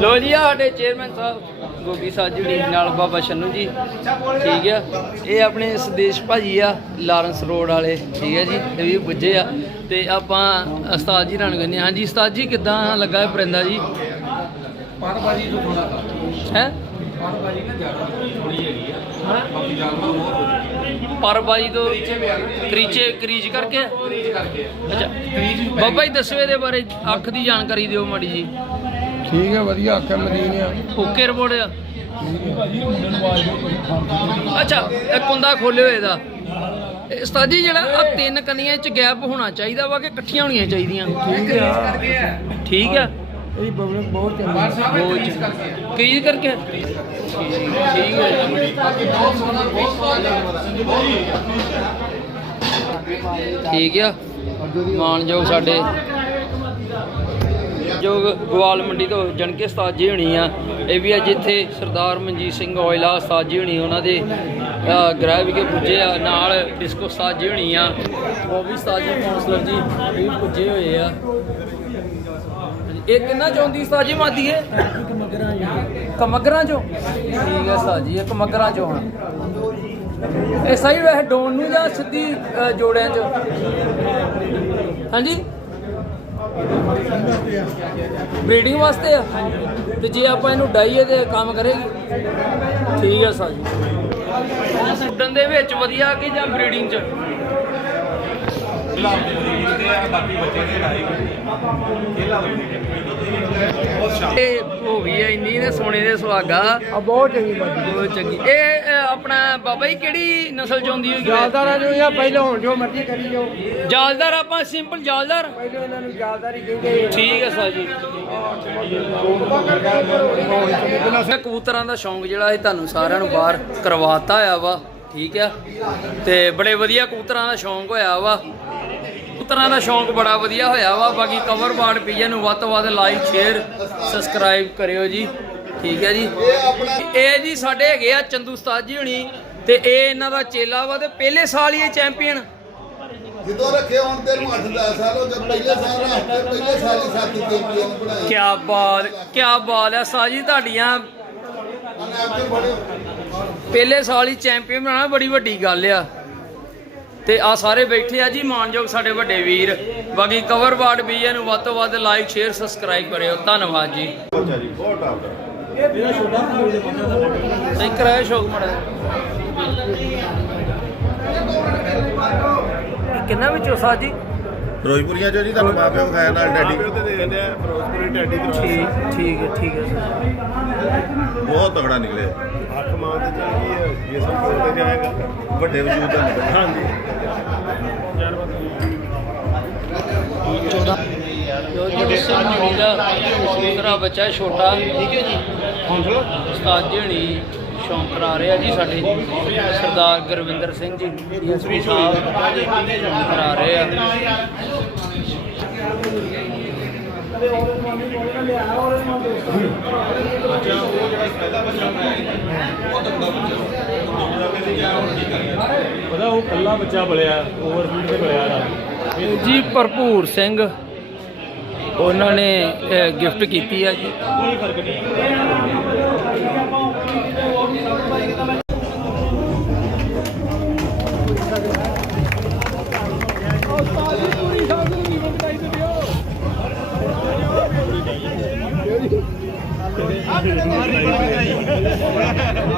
ਲੋ ਜੀ ਆਹ ਸਾਡੇ ਚੇਅਰਮੈਨ ਸਾਹਿਬ ਗੋਗੀ ਸਾਹਿਬ ਜੀ ਨਾਲ ਬਾਬਾ ਸ਼ੰਨੂ ਜੀ। ਠੀਕ ਆ। ਇਹ ਆਪਣੇ ਸਦੇਸ਼ ਭਾਜੀ ਆ ਲਾਰੈਂਸ ਰੋਡ ਵਾਲੇ। ਠੀਕ ਹੈ ਜੀ ਇਹ ਵੀ ਪੁੱਜੇ ਆ। ਤੇ ਆਪਾਂ ਉਸਤਾਦ ਜੀ ਨਾਲ ਕਹਿੰਦੇ ਹਾਂ ਹਾਂਜੀ ਉਸਤਾਦ ਜੀ ਕਿੱਦਾਂ ਲੱਗਾ ਇਹ ਪਰਿੰਦਾ ਜੀ? ਪਾਰਬਾਜੀ ਤੋਂ ਥੋੜਾ ਹੈ? ਪਾਰਬਾਜੀ ਦੀ ਜ਼ਿਆਦਾ ਥੋੜੀ ਹੈਗੀ ਆ। ਬਾਕੀ ਜਾਨਵਰ ਬਹੁਤ ਪਰਬਾਜੀ ਤੋਂ ਕਰੀਚੇ ਕਰੀਜ ਕਰਕੇ? ਕਰੀਜ ਕਰਕੇ ਅੱਛਾ। ਬਾਬਾ ਜੀ ਦੱਸੋ ਇਹਦੇ ਬਾਰੇ ਅੱਖ ਦੀ ਜਾਣਕਾਰੀ ਦਿਓ ਮਾੜੀ ਜੀ। ਠੀਕ ਹੈ ਵਧੀਆ ਆਖਿਆ ਮਦੀਨ ਆ। ਓਕੇ ਰਿਪੋਰਟ ਆ। ਅੱਛਾ ਇਹ ਕੁੰਦਾ ਖੋਲਿਓ ਇਹਦਾ। ਇਹ ਉਸਤਾਦ ਜੀ ਜਿਹੜਾ ਆ ਤਿੰਨ ਕੰਨੀਆਂ ਚ ਗੈਪ ਹੋਣਾ ਚਾਹੀਦਾ ਵਾ ਕਿ ਇਕੱਠੀਆਂ ਹੋਣੀਆਂ ਚਾਹੀਦੀਆਂ? ਠੀਕ ਆ। ਠੀਕ ਆ। ਇਹ ਬਬਲ ਬਹੁਤ ਸਾਹਿਬ ਬਹੁਤ ਚੰਗਾ। ਕਰਕੇ ਆ। ਠੀਕ ਠੀਕ ਹੈ ਬਹੁਤ ਸੋਹਣਾ ਬਹੁਤ ਆ ਠੀਕ ਆ। ਮਾਨਯੋਗ ਸਾਡੇ ਜੋ ਗਵਾਲ ਮੰਡੀ ਤੋਂ ਜਣਕੇ ਉਸਤਾਦ ਜੀ ਹੋਣੀ ਆ। ਇਹ ਵੀ ਅੱਜ ਇੱਥੇ ਸਰਦਾਰ ਮਨਜੀਤ ਸਿੰਘ ਔਇਲਾ ਉਸਤਾਦ ਜੀ ਹੋਣੀ ਉਹਨਾਂ ਦੇ ਗ੍ਰਹਿ ਵਿਖੇ ਪੁੱਜੇ ਆ। ਨਾਲ ਡਿਸਕੋ ਉਸਤਾਦ ਜੀ ਹੋਣੀ ਆ। ਉਹ ਵੀ ਉਸਤਾਦ ਜੀ ਕਾਉਂਸਲਰ ਜੀ ਇਹ ਵੀ ਪੁੱਜੇ ਹੋਏ ਆ। ਇਹ ਕਿੰਨਾ ਚਾਹੁੰਦੀ ਉਸਤਾਦ ਮਾਦੀ ਹੈ? ਕਮਗਰਾਂ ਚੋਂ। ਠੀਕ ਹੈ ਉਸਤਾਦ ਇਹ ਕਮਗਰਾਂ ਚੋਂ ਆ। ਇਹ ਸਹੀ ਵੈਸੇ ਡੋਨ ਨੂੰ ਜਾਂ ਸਿੱਧੀ ਜੋੜਿਆਂ ਚ? ਹਾਂਜੀ? ਬਰੀਡਿੰਗ ਵਾਸਤੇ ਆ। ਤੇ ਜੇ ਆਪਾਂ ਇਹਨੂੰ ਡਾਈਏ ਤੇ ਕੰਮ ਕਰੇਗੀ। ਠੀਕ ਹੈ ਸਾਜੀ ਉੱਡਣ ਦੇ ਵਿੱਚ ਵਧੀਆ ਕਿ ਜਾਂ ਬਰੀਡਿੰਗ ਚ? ਇਹ ਹੋ ਗਈ ਹੈ ਇੰਨੀ ਨੇ ਸੋਨੇ ਦੇ ਸੁਹਾਗਾ। ਆ ਬਹੁਤ ਚੰਗੀ ਬਾਜੀ ਬਹੁਤ ਚੰਗੀ। ਇਹ ਅ, ਆਪਣਾ ਬਾਬਾ ਜੀ ਕਿਹੜੀ ਨਸਲ ਚ ਆਉਂਦੀ ਹੋਈ? ਜਾਲਦਾਰਾਂ ਨੂੰ ਜਾਂ ਪਹਿਲਾਂ ਹੁਣ ਜੋ ਮਰਜ਼ੀ ਕਰੀ ਜਾਓ। ਜਾਲਦਾਰ ਆਪਾਂ ਸਿੰਪਲ ਜਾਲਦਾਰ? ਪਹਿਲਾਂ ਇਹਨਾਂ ਨੂੰ ਜਾਲਦਾਰੀ ਕਹਿੰਦੇ ਠੀਕ ਹੈ ਸਰ ਜੀ। ਇਹ ਕਬੂਤਰਾਂ ਦਾ ਸ਼ੌਂਕ ਜਿਹੜਾ ਇਹ ਤੁਹਾਨੂੰ ਸਾਰਿਆਂ ਨੂੰ ਬਾਹਰ ਕਰਵਾਤਾ ਹੋਇਆ ਵਾ ਠੀਕ ਆ। ਤੇ ਬੜੇ ਵਧੀਆ ਕਬੂਤਰਾਂ ਦਾ ਸ਼ੌਂਕ ਹੋਇਆ ਵਾ। ਕਬੂਤਰਾਂ ਦਾ ਸ਼ੌਂਕ ਬੜਾ ਵਧੀਆ ਹੋਇਆ ਵਾ ਬਾਕੀ ਕਵਰ ਬਾਰਡ ਪੀਜੇ ਨੂੰ ਵੱਧ ਤੋਂ ਵੱਧ ਲਾਈਕ ਸ਼ੇਅਰ ਸਬਸਕ੍ਰਾਈਬ ਕਰਿਓ ਜੀ। ਠੀਕ ਹੈ ਜੀ। ਇਹ ਜੀ ਸਾਡੇ ਹੈਗੇ ਆ ਚੰਦੂ ਉਸਤਾਦ ਜੀ ਹੁਣੀ ਤੇ ਇਹ ਇਹਨਾਂ ਦਾ ਚੇਲਾ ਵਾ ਤੇ ਪਹਿਲੇ ਸਾਲ ਹੀ ਇਹ ਚੈਂਪੀਅਨ ਜਦੋਂ ਰੱਖੇ ਹੁਣ ਤੈਨੂੰ 8-10 ਸਾਲ ਹੋ ਗਏ ਪਹਿਲੇ ਸਾਲ ਰੱਖਦੇ ਪਹਿਲੇ ਸਾਲ ਹੀ ਸੱਤ ਚੈਂਪੀਅਨ ਬਣਾਏ ਕਿਆ ਬਾਤ ਕਿਆ ਬਾਤ ਹੈ ਸਾਜੀ ਤੁਹਾਡੀਆਂ ਬੜੇ ਪਹਿਲੇ ਸਾਲ ਹੀ ਚੈਂਪੀਅਨ ਬਣਾਉਣਾ ਬੜੀ ਵੱਡੀ ਗੱਲ ਆ। ਤੇ ਆ ਸਾਰੇ ਬੈਠੇ ਆ ਜੀ ਮਾਨਯੋਗ ਸਾਡੇ ਵੱਡੇ ਵੀਰ। ਬਾਕੀ ਕਵਰ ਬਾਰਡ ਵੀ ਇਹਨੂੰ ਵੱਧ ਤੋਂ ਵੱਧ ਲਾਈਕ ਸ਼ੇਅਰ ਸਬਸਕ੍ਰਾਈਬ ਕਰਿਓ। ਧੰਨਵਾਦ ਜੀ। ਬਹੁਤ ਟਾਪ ਦਾ ਸਹੀ ਕਰਾਇਆ ਸ਼ੌਕ ਮੜਾ ਕਿੰਨਾ ਵਿੱਚੋਂ ਸਾਜੀ ਫਿਰੋਜ਼ਪੁਰੀਆਂ ਚੋਂ ਜੀ ਤੁਹਾਨੂੰ ਮਾਪਿਓ ਵਿਖਾਇਆ ਨਾਲ ਡੈਡੀ। ਤੇ ਦੇਖਦੇ ਆ ਫਿਰੋਜ਼ਪੁਰੀ ਟੈਡੀ ਠੀਕ ਠੀਕ ਹੈ ਠੀਕ ਹੈ ਸਰ। ਬਹੁਤ ਤਗੜਾ ਨਿਕਲਿਆ। ਅੱਖ ਮਾਂ ਤੇ ਚੱਲ ਗਈ ਹੈ ਇਹ ਸਭ ਕੋਲ ਤੇ ਜਾਏਗਾ। ਵੱਡੇ ਵਜੂਦ ਦਾ ਨਿਕਲਿਆ। ਹਾਂਜੀ। ਜੋ ਜੀ ਸਿੰਘ ਦਾ ਦੂਸਰਾ ਬੱਚਾ ਛੋਟਾ। ਠੀਕ ਹੈ ਜੀ। ਹੌਂਸਲਾ? ਉਸਤਾਦ ਜੀ ਹਣੀ ਸ਼ੌਂਕ ਕਰਾ ਰਹੇ ਜੀ ਸਾਡੇ। ਸਰਦਾਰ ਗੁਰਵਿੰਦਰ ਸਿੰਘ ਜੀ ਸਾਹਿਬ ਕਰਾ ਰਹੇ ਆ। ਉਹਦਾ ਉਹ ਕੱਲਾ ਬੱਚਾ ਬਲਿਆ ਓਵਰਫੀਡ ਤੇ ਬਲਿਆ ਦਾ ਜੀ, ਭਰਪੂਰ ਸਿੰਘ। ਉਹਨਾਂ ਨੇ ਗਿਫਟ ਕੀਤੀ ਆ ਜੀ। ਕੋਈ ਫ਼ਰਕ ਨਹੀਂ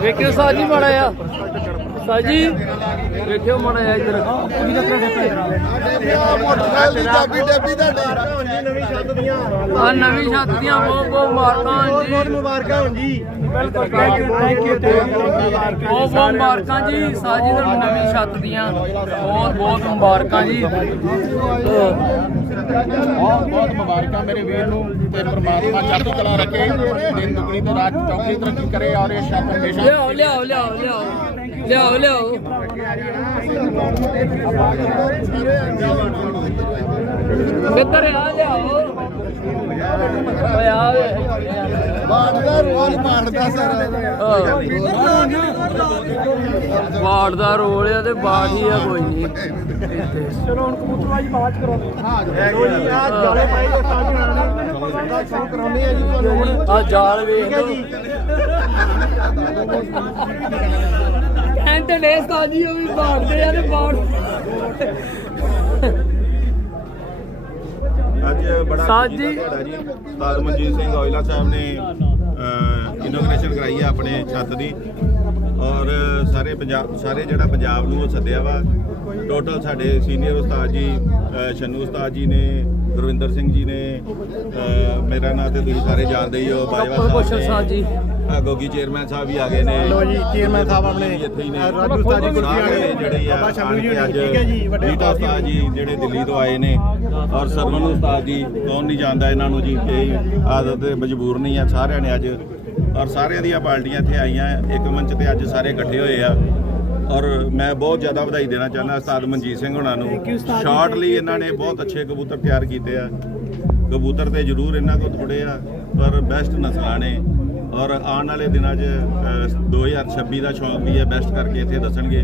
ਵੇਖਿਓ ਸਾਜੀ ਮਾੜਾ ਆ ਸਾਜੀ। ਵੇਖਿਓ ਮਾੜਾ ਆ ਇੱਧਰ। ਮੋਟਰਸਾਈਕਲ ਦੀ ਚਾਬੀ ਡੱਬੀ ਤੁਹਾਡੀ ਆ ਨਵੀਂ ਛੱਤ ਦੀਆਂ ਬਹੁਤ ਬਹੁਤ ਮੁਬਾਰਕਾਂ ਜੀ। ਮੁਬਾਰਕਾਂ ਹੋਣ ਜੀ। ਬਿਲਕੁਲ ਥੈਂਕ ਯੂ ਥੈਂਕ ਯੂ ਬਹੁਤ ਬਹੁਤ ਮੁਬਾਰਕਾਂ ਜੀ। ਸਾਜੀ ਦਾ ਨਵੀਂ ਛੱਤ ਦੀਆਂ। ਬਹੁਤ ਬਹੁਤ ਮੁਬਾਰਕਾਂ ਜੀ। ਬਹੁਤ ਬਹੁਤ ਮੁਬਾਰਕਾਂ ਮੇਰੇ ਵੀਰ ਨੂੰ ਤੇ ਪ੍ਰਮਾਤਮਾ ਚੜ੍ਹਦੀ ਕਲਾ ਰੱਖੇ। ਦਿਨ ਦੁਗਣੀ ਤੇ ਰਾਤ ਚੌਗਣੀ ਤਰੱਕੀ ਕਰੇ ਔਰ ਇਹ ਛੱਤ ਹਮੇਸ਼ਾ ਲਿਆਓ ਲਿਆਓ ਲਿਆਓ ਲਿਆਓ। ਲਿਆਓ ਲਿਆਓ। ਕਿੱਧਰ ਆ ਲਿਆਓ? ਓਏ ਆ ਵੇ। ਬਾੜਦਾ ਰੋਲ ਮਾਰਦਾ ਸਾਰਾ। ਬਾੜ ਦਾ ਰੋਲ ਆ ਤੇ ਬਾੜ ਹੀ ਆ ਕੋਈ ਨਹੀਂ। ਚਲੋ ਹੁਣ ਕਬੂਤਰਬਾਜੀ ਬਾਅਦ ਚ ਕਰਾਉਂਦੇ ਹਾਂ ਲੋ ਜੀ ਆ ਜਾਲੇ ਪਾਈ ਜੋ ਤਾਂ ਬੜਾ ਸ਼ੌਂਕ ਕਰਾਉਂਦੇ ਆ ਜੀ ਤੁਹਾਨੂੰ। ਆ ਜਾਲ ਵੇਖ ਲਓ। ਕਹਿੰਦੇ ਨੇ ਸਾਜੀ ਉਹ ਵੀ ਬਾੜਦੇ ਆ ਤੇ ਬਾੜ ਅੱਜ ਬੜਾ ਸਾਜ। ਮਨਜੀਤ ਸਿੰਘ ਔਜਲਾ ਸਾਹਿਬ ਨੇ ਇਨੋਗ੍ਰੇਸ਼ਨ ਕਰਾਈ ਹੈ ਆਪਣੇ ਛੱਤ ਦੀ। ਔਰ ਸਾਰੇ ਪੰਜਾਬ ਸਾਰੇ ਜਿਹੜਾ ਪੰਜਾਬ ਨੂੰ ਉਹ ਸੱਦਿਆ ਵਾ। ਟੋਟਲ ਸਾਡੇ ਸੀਨੀਅਰ ਉਸਤਾਦ ਜੀ ਛੰਨੂ ਉਸਤਾਦ ਜੀ ਨੇ ਗੁਰਵਿੰਦਰ ਸਿੰਘ ਜੀ ਨੇ ਮੇਰਾ ਨਾਂ ਤੇ ਤੁਸੀਂ ਸਾਰੇ ਜਾਣਦੇ ਹੀ ਹੋ ਬਾਜਵਾ ਸਾਹਿਬ ਜੀ। ਅ, ਗੋਗੀ ਚੇਅਰਮੈਨ ਸਾਹਿਬ ਵੀ ਆ ਗਏ ਨੇ। ਲੋ ਜੀ ਚੇਅਰਮੈਨ ਸਾਹਿਬ ਆਪਣੇ ਜੀ ਇੱਥੇ ਹੀ ਨੇ। ਰਾਜੂ ਉਸਤਾਦ ਜੀ ਜਿਹੜੇ ਆ ਠੀਕ ਹੈ ਜੀ ਵੱਡੇ ਉਸਤਾਦ ਜੀ ਜਿਹੜੇ ਦਿੱਲੀ ਤੋਂ ਆਏ ਨੇ। ਔਰ ਸਰਵਨ ਉਸਤਾਦ ਜੀ ਕੌਣ ਨਹੀਂ ਜਾਣਦਾ ਇਹਨਾਂ ਨੂੰ ਜੀ ਕਿ ਆਦਤ ਮਜਬੂਰ ਨਹੀਂ ਆ ਸਾਰਿਆਂ ਨੇ ਅੱਜ ਔਰ ਸਾਰਿਆਂ ਦੀਆਂ ਪਾਰਟੀਆਂ ਇੱਥੇ ਆਈਆਂ ਇੱਕ ਮੰਚ ਤੇ ਅੱਜ ਸਾਰੇ ਇਕੱਠੇ ਹੋਏ ਆ। ਔਰ ਮੈਂ ਬਹੁਤ ਜ਼ਿਆਦਾ ਵਧਾਈ ਦੇਣਾ ਚਾਹੁੰਦਾ ਉਸਤਾਦ ਮਨਜੀਤ ਸਿੰਘ ਹੁਣਾਂ ਨੂੰ। ਸ਼ਾਰਟਲੀ ਇਹਨਾਂ ਨੇ ਬਹੁਤ ਅੱਛੇ ਕਬੂਤਰ ਤਿਆਰ ਕੀਤੇ ਆ। ਕਬੂਤਰ ਤੇ ਜ਼ਰੂਰ ਇਹਨਾਂ ਕੋਲ ਥੋੜੇ ਆ ਪਰ ਬੈਸਟ ਨਸਲਾਂ ਨੇ। ਔਰ ਆਉਣ ਵਾਲੇ ਦਿਨਾਂ 'ਚ ਅ, 2026 ਦਾ ਸ਼ੌਕ ਵੀ ਹੈ ਬੈਸਟ ਕਰਕੇ ਇੱਥੇ ਦੱਸਣਗੇ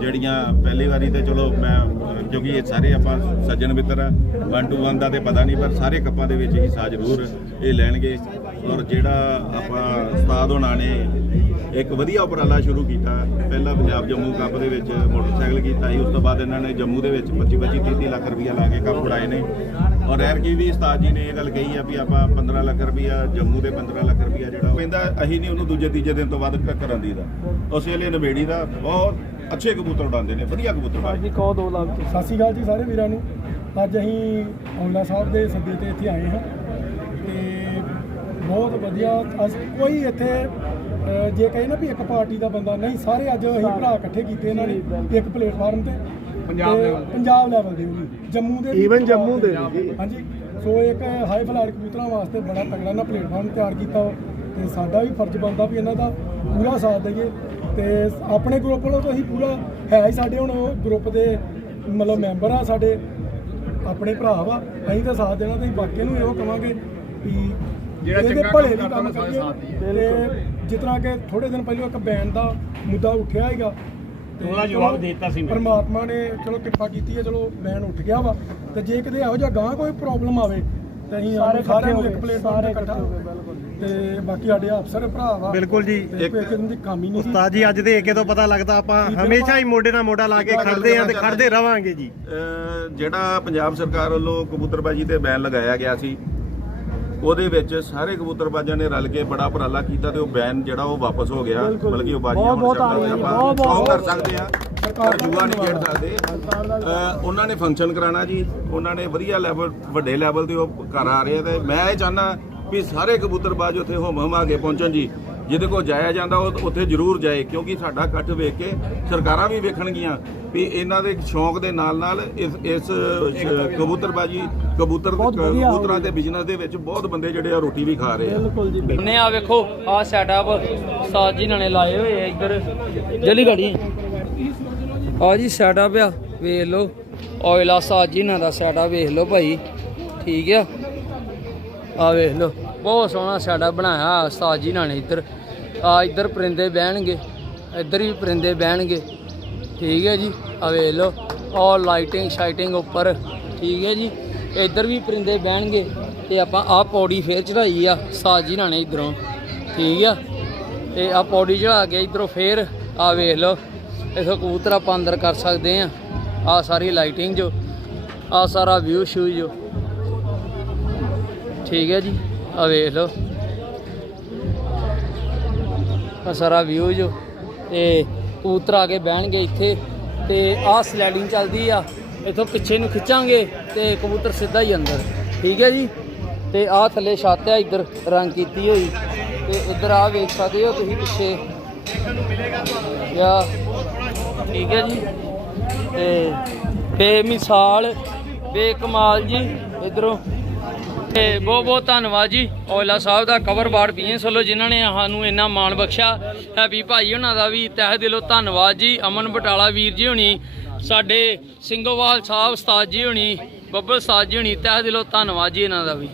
ਜਿਹੜੀਆਂ ਪਹਿਲੀ ਵਾਰੀ ਤੇ ਚਲੋ ਮੈਂ ਕਿਉਂਕਿ ਇਹ ਸਾਰੇ ਆਪਾਂ ਸੱਜਣ ਮਿੱਤਰ ਆ 1 ਟੂ 1 ਦਾ ਤੇ ਪਤਾ ਨਹੀਂ ਪਰ ਸਾਰੇ ਕੱਪਾਂ ਦੇ ਵਿੱਚ ਹਿੱਸਾ ਜ਼ਰੂਰ ਇਹ ਲੈਣਗੇ। ਔਰ ਜਿਹੜਾ ਆਪਾਂ ਉਸਤਾਦ ਹੋਣਾ ਨੇ ਇੱਕ ਵਧੀਆ ਉਪਰਾਲਾ ਸ਼ੁਰੂ ਕੀਤਾ ਪਹਿਲਾਂ ਪੰਜਾਬ ਜੰਮੂ ਕੱਪ ਦੇ ਵਿੱਚ ਮੋਟਰਸਾਈਕਲ ਕੀਤਾ ਸੀ ਉਸ ਤੋਂ ਬਾਅਦ ਇਹਨਾਂ ਨੇ ਜੰਮੂ ਦੇ ਵਿੱਚ 25 25 30 30 ਲੱਖ ਰੁਪਈਆ ਲਾ ਕੇ ਕੱਪ ਉਡਾਏ ਨੇ। ਔਰ ਐਰ ਕੀ ਵੀ ਉਸਤਾਦ ਜੀ ਨੇ ਇਹ ਗੱਲ ਕਹੀ ਆ ਵੀ ਆਪਾਂ 15 ਲੱਖ ਰੁਪਈਆ ਜੰਮੂ ਦੇ 15 ਲੱਖ ਰੁਪਈਆ ਜਿਹੜਾ ਉਹ ਕਹਿੰਦਾ ਅਸੀਂ ਨਹੀਂ ਉਹਨੂੰ ਦੂਜੇ ਤੀਜੇ ਦਿਨ ਤੋਂ ਬਾਅਦ ਕ- ਕਰਨ ਦੀ ਦਾ। ਉਸ ਵੇਲੇ ਨਵੇੜੀ ਦਾ ਬਹੁਤ ਅੱਛੇ ਕਬੂਤਰ ਉਡਾਉਂਦੇ ਨੇ ਵਧੀਆ ਕਬੂਤਰ ਉਡਾਉਂਦੇ ਜੀ ਕਹੋ ਦੋ ਲੱਖ ਸਤਿ ਸ਼੍ਰੀ ਅਕਾਲ ਜੀ ਸਾਰੇ ਵੀਰਾਂ ਨੂੰ। ਅੱਜ ਅਸੀਂ ਔਲਾ ਸਾਹਿਬ ਦੇ ਸੱਦੇ ਤੇ ਇੱਥੇ ਆਏ ਹਾਂ ਤੇ ਬਹੁਤ ਵਧੀਆ। ਅੱਜ ਕੋਈ ਇੱਥੇ ਜੇ ਕਹੇ ਨਾ ਵੀ ਇੱਕ ਪਾਰਟੀ ਦਾ ਬੰਦਾ ਨਹੀਂ ਸਾਰੇ ਅੱਜ ਅਸੀਂ ਭਰਾ ਇਕੱਠੇ ਕੀਤੇ ਇਹਨਾਂ ਨੇ ਇੱਕ ਪਲੇਟਫਾਰਮ ਤੇ। ਪੰਜਾਬ ਲੈਵਲ ਪੰਜਾਬ ਲੈਵਲ ਦੇ ਵੀ ਜੰਮੂ ਦੇ ਵੀ Even ਜੰਮੂ ਦੇ। ਵੀ। ਹਾਂਜੀ ਸੋ ਇੱਕ ਹਾਈ ਫਲਾਈਟ ਕਬੂਤਰਾਂ ਵਾਸਤੇ ਬੜਾ ਤਗੜਾ ਨਾ ਪਲੇਟਫਾਰਮ ਤਿਆਰ ਕੀਤਾ ਵਾ। ਤੇ ਸਾਡਾ ਵੀ ਫਰਜ਼ ਬਣਦਾ ਵੀ ਇਹਨਾਂ ਦਾ ਪੂਰਾ ਸਾਥ ਦਈਏ। ਤੇ ਆਪਣੇ ਗਰੁੱਪ ਵੱਲੋਂ ਤਾਂ ਅਸੀਂ ਪੂਰਾ ਹੈ ਹੀ ਸਾਡੇ ਹੁਣ ਉਹ ਗਰੁੱਪ ਦੇ ਮਤਲਬ ਮੈਂਬਰ ਆ ਸਾਡੇ ਆਪਣੇ ਭਰਾ ਵਾ। ਅਸੀਂ ਤਾਂ ਸਾਥ ਦੇਣਾ ਤੇ ਬਾਕੀ ਨੂੰ ਇਹੋ ਕਵਾਂਗੇ ਵੀ ਜਿਹੜਾ ਇਹਦੇ ਚੰਗਾ ਭਲੇ ਕੰਮ ਲਈ ਕੰਮ ਕਰਦਾ ਸਾਥ ਕਰੀਏ ਤੇ ਜਿਸ ਤਰ੍ਹਾਂ ਕਿ ਥੋੜੇ ਦਿਨ ਪਹਿਲਾਂ ਇੱਕ ਬੈਨ ਦਾ ਮੁੱਦਾ ਉੱਠਿਆ ਹੈਗਾ ਉਹਦਾ ਜਵਾਬ ਦੇ ਦਿੱਤਾ ਸੀ ਮੈਂ। ਪਰਮਾਤਮਾ ਨੇ ਚਲੋ ਕਿਰਪਾ ਕੀਤੀ ਹੈ ਚਲੋ ਬੈਨ ਉੱਠ ਗਿਆ ਵਾ। ਤੇ ਜੇ ਕਿਤੇ ਇਹੋ ਜਿਹਾ ਗਾਂ ਕੋਈ ਪ੍ਰੋਬਲਮ ਆਵੇ ਤੇ ਅਸੀਂ ਸਾਰੇ ਸਾਰਿਆਂ ਨੂੰ ਇੱਕ ਪਲੇਟਫਾਰਮ ਤੇ ਇਕੱਠਾ ਤੇ ਬਾਕੀ ਸਾਡੇ ਅਫਸਰ ਭਰਾ ਵਾ ਬਿਲਕੁਲ ਜੀ ਕੋਈ ਕਿਸਮ ਦੀ ਕਮੀ ਨਹੀਂ ਸੀ। ਉਸਤਾਦ ਜੀ ਅੱਜ ਦੇ ਏਕੇ ਤੋਂ ਪਤਾ ਲੱਗਦਾ ਆਪਾਂ ਹਮੇਸ਼ਾ ਹੀ ਮੋਢੇ ਨਾਲ ਮੋਢਾ ਲਾ ਕੇ ਖੜਦੇ ਆਂ ਤੇ ਖੜਦੇ ਰਵਾਂਗੇ ਜੀ। ਜਿਹੜਾ ਪੰਜਾਬ ਸਰਕਾਰ ਵੱਲੋਂ ਕਬੂਤਰਬਾਜੀ ਤੇ ਬੈਨ ਲਗਾਇਆ ਗਿਆ ਸੀ ਉਹਦੇ ਵਿੱਚ ਸਾਰੇ ਕਬੂਤਰਬਾਜ਼ਾਂ ਨੇ ਰਲ ਕੇ ਬੜਾ ਉਪਰਾਲਾ ਕੀਤਾ ਤੇ ਉਹ ਬੈਨ ਜਿਹੜਾ ਉਹ ਵਾਪਸ ਹੋ ਗਿਆ ਮਤਲਬ ਕਿ ਉਹ ਬਾਜੀਆਂ ਹੁਣ ਆਪਾਂ ਕਰ ਸਕਦੇ ਆ ਪਰ ਜੂਆ ਨਹੀਂ ਖੇਡ ਸਕਦੇ। ਉਹਨਾਂ ਨੇ ਫੰਕਸ਼ਨ ਕਰਾਣਾ ਜੀ। ਉਹਨਾਂ ਨੇ ਵਧੀਆ ਲੈਵਲ ਵੱਡੇ ਲੈਵਲ ਤੇ ਉਹ ਕਰ ਆ ਰਹੇ ਆ ਤੇ ਮੈਂ ਇਹ ਚਾਹਨਾ ਵੀ ਸਾਰੇ ਕਬੂਤਰਬਾਜ਼ ਉੱਥੇ ਹੁਮ ਹੁਮਾ ਕੇ ਪਹੁੰਚਣ ਜੀ। ਜਿਹਦੇ ਕੋਲ ਜਾਇਆ ਜਾਂਦਾ ਉਹ ਉੱਥੇ ਜ਼ਰੂਰ ਜਾਏ ਕਿਉਂਕਿ ਸਾਡਾ ਇਕੱਠ ਵੇਖ ਕੇ ਸਰਕਾਰਾਂ ਵੀ ਵੇਖਣਗੀਆਂ ਵੀ ਇਹਨਾਂ ਦੇ ਸ਼ੌਂਕ ਦੇ ਨਾਲ ਨਾਲ ਇਸ ਇਸ ਕਬੂਤਰਬਾਜੀ ਕਬੂਤਰ ਕਬੂਤਰਾਂ ਦੇ ਬਿਜ਼ਨਸ ਦੇ ਵਿੱਚ ਬਹੁਤ ਬੰਦੇ ਜਿਹੜੇ ਆ ਰੋਟੀ ਵੀ ਖਾ ਰਹੇ ਆ। ਬਿਲਕੁਲ ਜੀ ਨੇ ਆ ਵੇਖੋ ਆ ਸੈਟਅਪ ਸਾਜ ਜੀ ਨੇ ਲਾਏ ਹੋਏ ਆ ਇੱਧਰ। ਜਲੀ ਗਾੜੀ। ਆ ਜੀ ਸੈਟਅਪ ਆ ਵੇਖ ਲਓ। ਆਇਲ ਆ ਸਾਜ ਜੀ ਨਾਲ ਦਾ ਸੈਟਅਪ ਵੇਖ ਲਓ ਭਾਈ। ਠੀਕ ਆ? ਆ ਵੇਖ ਲਓ। ਬਹੁਤ ਸੋਹਣਾ ਸੈਟਅਪ ਬਣਾਇਆ ਸਾਜ ਜੀ ਨਾਲ ਨੇ ਇੱਧਰ। ਆ ਇੱਧਰ ਪਰਿੰਦੇ ਬਹਿਣਗੇ। ਇੱਧਰ ਵੀ ਪਰਿੰਦੇ ਬਹਿਣਗੇ। ਠੀਕ ਹੈ ਜੀ? ਆ ਵੇਖ ਲਓ। ਆ ਲਾਈਟਿੰਗ ਸ਼ਾਈਟਿੰਗ ਉੱਪਰ। ਠੀਕ ਹੈ ਜੀ? ਇੱਧਰ ਵੀ ਪਰਿੰਦੇ ਬਹਿਣਗੇ ਤੇ ਆਪਾਂ ਆਹ ਪੌੜੀ ਫੇਰ ਚੜਾਈ ਆ, ਸਾਜੀ ਨਾਣੇ ਇਧਰੋਂ। ਠੀਕ ਆ? ਤੇ ਆਹ ਪੌੜੀ ਚੜਾ ਕੇ ਇਧਰੋਂ ਫੇਰ ਆ ਵੇਖ ਲਓ ਇਥੋਂ ਕਬੂਤਰ ਆਪਾਂ ਅੰਦਰ ਕਰ ਸਕਦੇ ਆ। ਆ ਸਾਰੀ ਲਾਈਟਿੰਗ ਜੋ ਆ ਸਾਰਾ ਵਿਊ ਸ਼ੂ ਜੋ। ਠੀਕ ਹੈ ਜੀ? ਆ ਵੇਖ ਲਓ। ਆ ਸਾਰਾ ਵਿਊ ਜੋ। ਤੇ ਕਬੂਤਰ ਆ ਕੇ ਬਹਿਣਗੇ ਇੱਥੇ ਤੇ ਆਹ ਸਲੈਡਿੰਗ ਚੱਲਦੀ ਆ। ਇਥੋਂ ਪਿੱਛੇ ਨੂੰ ਖਿੱਚਾਂਗੇ ਤੇ ਕਬੂਤਰ ਸਿੱਧਾ ਹੀ ਅੰਦਰ। ਠੀਕ ਹੈ ਜੀ? ਤੇ ਆਹ ਥੱਲੇ ਛੱਤ ਆ, ਇੱਧਰ ਰੰਗ ਕੀਤੀ ਹੋਈ। ਤੇ ਇੱਧਰ ਆ ਵੇਖ ਸਕਦੇ ਹੋ ਤੁਸੀਂ ਪਿੱਛੇ। ਯਾ, ਠੀਕ ਹੈ ਜੀ? ਤੇ ਬੇਮਿਸਾਲ, ਬੇਕਮਾਲ ਜੀ, ਇਧਰੋਂ। ਤੇ ਬਹੁਤ ਬਹੁਤ ਧੰਨਵਾਦ ਜੀ। ਔਲਾ ਸਾਹਿਬ ਦਾ ਕਵਰ ਬਾੜ ਪੀਐਸ ਵੱਲੋਂ ਜਿਨ੍ਹਾਂ ਨੇ ਸਾਨੂੰ ਇੰਨਾ ਮਾਣ ਬਖਸ਼ਿਆ। ਹੈਪੀ ਭਾਈ ਉਹਨਾਂ ਦਾ ਵੀ ਤਹਿ ਦਿਲੋਂ ਧੰਨਵਾਦ ਜੀ। ਅਮਨ ਬਟਾਲਾ ਵੀਰ ਜੀ ਹੋਣੀ ਸਾਡੇ ਸਿੰਘੋਵਾਲ ਸਾਹਿਬ ਉਸਤਾਦ ਜੀ ਹੁਣੀ, ਬੱਬਲ ਉਸਤਾਦ ਜੀ ਹੁਣੀ, ਤਹਿ ਦਿਲੋਂ ਧੰਨਵਾਦ ਜੀ ਇਹਨਾਂ ਦਾ ਵੀ।